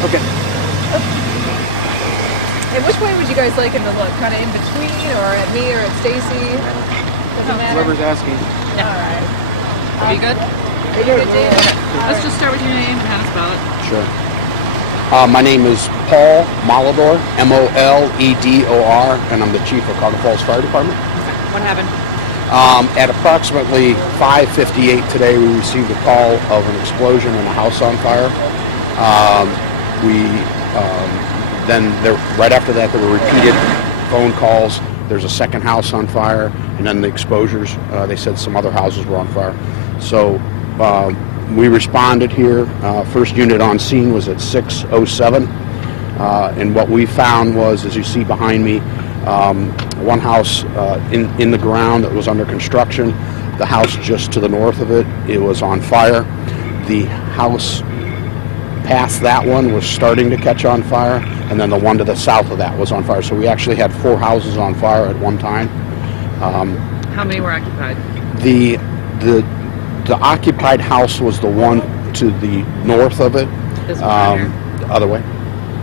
Okay. And which way would you guys like him to look? Kind of in between, or at me, or at Stacy? Doesn't matter. Whoever's asking. Yeah. All right. Are you good? Are you good, Dave? Okay. Let's just start with your name and how to spell it. Sure. My name is Paul Moledor, M-O-L-E-D-O-R, and I'm the chief of Cuyahoga Falls Fire Department. What happened? At approximately 5:58 today, we received a call of an explosion and a house on fire. Right after that, there were repeated phone calls. There's a second house on fire, and then the exposures. They said some other houses were on fire. So we responded here. First unit on scene was at 6:07, and what we found was, as you see behind me, one house in the ground that was under construction. The house just to the north of it, it was on fire. The house past that one was starting to catch on fire, and then the one to the south of that was on fire. So we actually had 4 houses on fire at one time. How many were occupied? The occupied house was the one to the north of it. This one right here? The other way.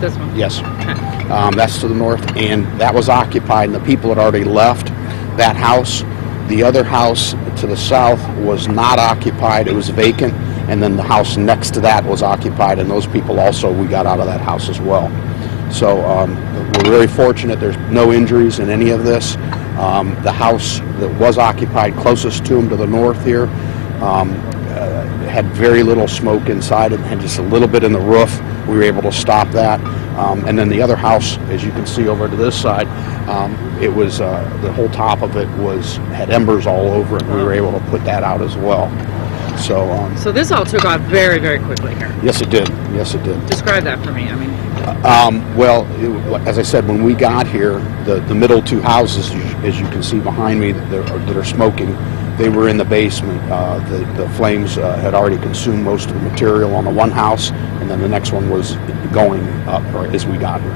This one? Yes. Okay. That's to the north, and that was occupied, and the people had already left that house. The other house to the south was not occupied. It was vacant, and then the house next to that was occupied, and those people also, we got out of that house as well. So we're very fortunate. There's no injuries in any of this. The house that was occupied closest to them to the north here had very little smoke inside it, had just a little bit in the roof. We were able to stop that. And then the other house, as you can see over to this side, it was the whole top of it had embers all over it, and we were able to put that out as well. So this all took off very, very quickly here. Yes, it did. Yes, it did. Describe that for me. I mean, as I said, when we got here, the middle 2 houses, as you can see behind me, that are smoking, they were in the basement. The flames had already consumed most of the material on the one house, and then the next one was going up as we got here.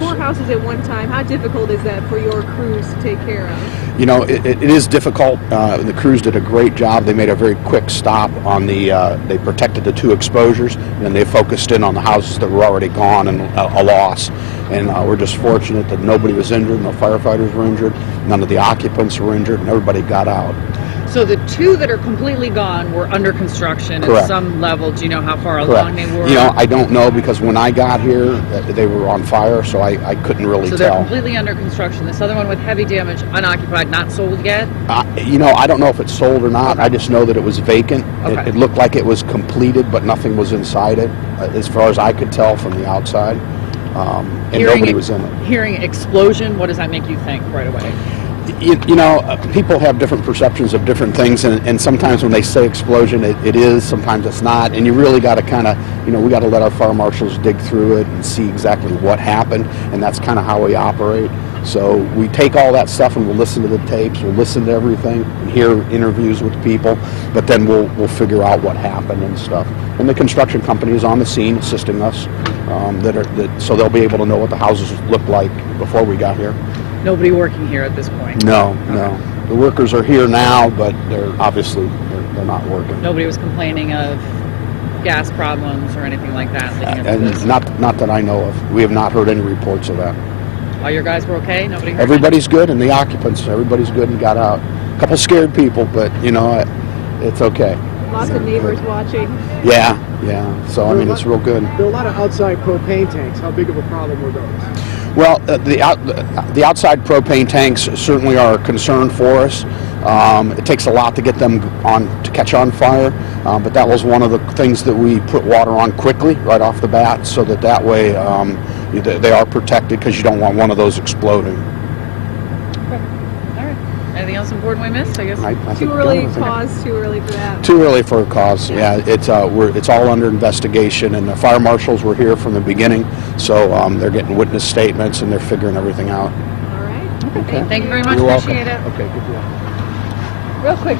4 houses at one time. How difficult is that for your crews to take care of? You know, it is difficult. The crews did a great job. They made a very quick stop on they protected the 2 exposures, and they focused in on the houses that were already gone and a loss. And we're just fortunate that nobody was injured, no firefighters were injured, none of the occupants were injured, and everybody got out. so the 2 that are completely gone were under construction Correct. at some level. Do you know how far Correct. along they were? You know, I don't know, because when I got here, they were on fire, so I couldn't really So tell. they're completely under construction. This other one with heavy damage, unoccupied, not sold yet? You know, I don't know if it's sold or not. I just know that it was vacant. Okay. It looked like it was completed, but nothing was inside it, as far as I could tell from the outside. And nobody was in it. Hearing explosion, what does that make you think right away? You know, people have different perceptions of different things, and sometimes when they say explosion, it is, sometimes it's not, and you really got to kind of, you know, we got to let our fire marshals dig through it and see exactly what happened, and that's kind of how we operate. So we take all that stuff and we'll listen to the tapes, we'll listen to everything, and hear interviews with people, but then we'll figure out what happened and stuff. And the construction company is on the scene assisting us, so they'll be able to know what the houses looked like before we got here. Nobody working here at this point? No. The workers are here now, but they're obviously not working. Nobody was complaining of gas problems or anything like that leading up to And this? not that I know of. We have not heard any reports of that. All your guys were okay? Nobody hurt? Everybody's good, and the occupants, everybody's good and got out. A couple scared people, but you know, it's okay. Lots of neighbors watching. Yeah. So I mean, it's real good. There are a lot of outside propane tanks. How big of a problem were those? Well, the outside propane tanks certainly are a concern for us. It takes a lot to get them to catch on fire, but that was one of the things that we put water on quickly right off the bat, so that way they are protected, because you don't want one of those exploding. Okay. All right. Anything else important we missed, I guess? I think Too we're early done, I think. cause, too early for that. Too early for a cause. Yeah, it's all under investigation, and the fire marshals were here from the beginning, so they're getting witness statements and they're figuring everything out. All right. Okay. Thank you very much. You're welcome. Appreciate it. Okay, good deal. Real quick.